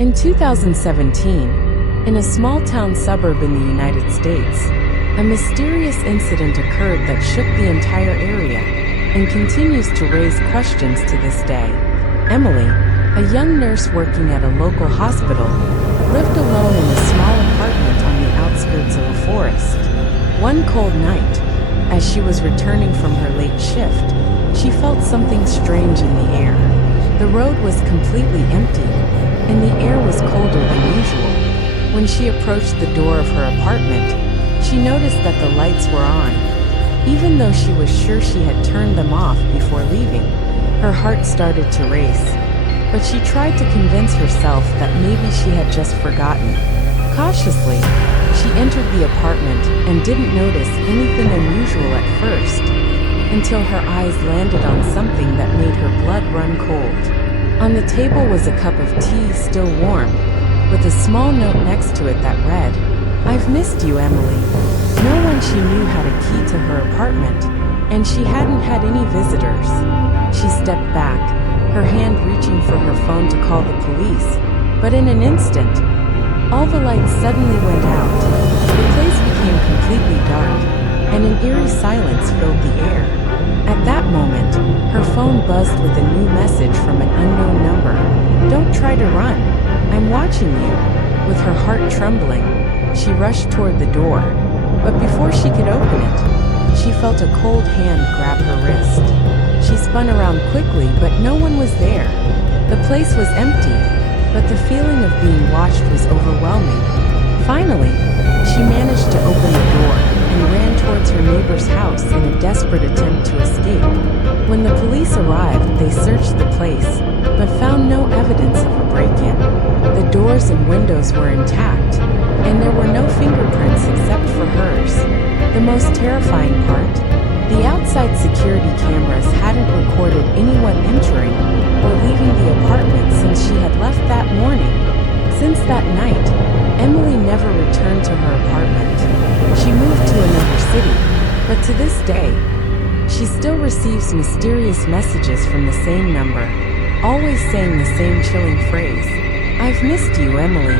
In 2017, in a small-town suburb in the United States, a mysterious incident occurred that shook the entire area and continues to raise questions to this day. Emily, a young nurse working at a local hospital, lived alone in a small apartment on the outskirts of a forest. One cold night, as she was returning from her late shift, she felt something strange in the air. The road was completely empty, and the air was colder than usual. When she approached the door of her apartment, she noticed that the lights were on. Even though she was sure she had turned them off before leaving, her heart started to race. But she tried to convince herself that maybe she had just forgotten. Cautiously, she entered the apartment and didn't notice anything unusual at first, until her eyes landed on something that made her blood run cold. On the table was a cup of tea still warm, with a small note next to it that read, "I've missed you, Emily." No one she knew had a key to her apartment, and she hadn't had any visitors. She stepped back, her hand reaching for her phone to call the police, but in an instant, all the lights suddenly went out. The place became completely dark, and an eerie silence filled the air. At that moment, her phone buzzed with a new message from an unknown number. "Don't try to run. I'm watching you." With her heart trembling, she rushed toward the door, but before she could open it, she felt a cold hand grab her wrist. She spun around quickly, but no one was there. The place was empty, but the feeling of being watched was overwhelming. Finally, she managed to open the door and ran towards her neighbor's house in a desperate attempt to escape. When the police arrived, they searched the place, but found no evidence of a break-in. The doors and windows were intact, and there were no fingerprints except for hers. The most terrifying part? The outside security cameras hadn't recorded anyone entering or leaving the apartment since she had left that morning. Since that night, Emily never returned to her apartment. She moved to another city, but to this day, she still receives mysterious messages from the same number, always saying the same chilling phrase, "I've missed you, Emily."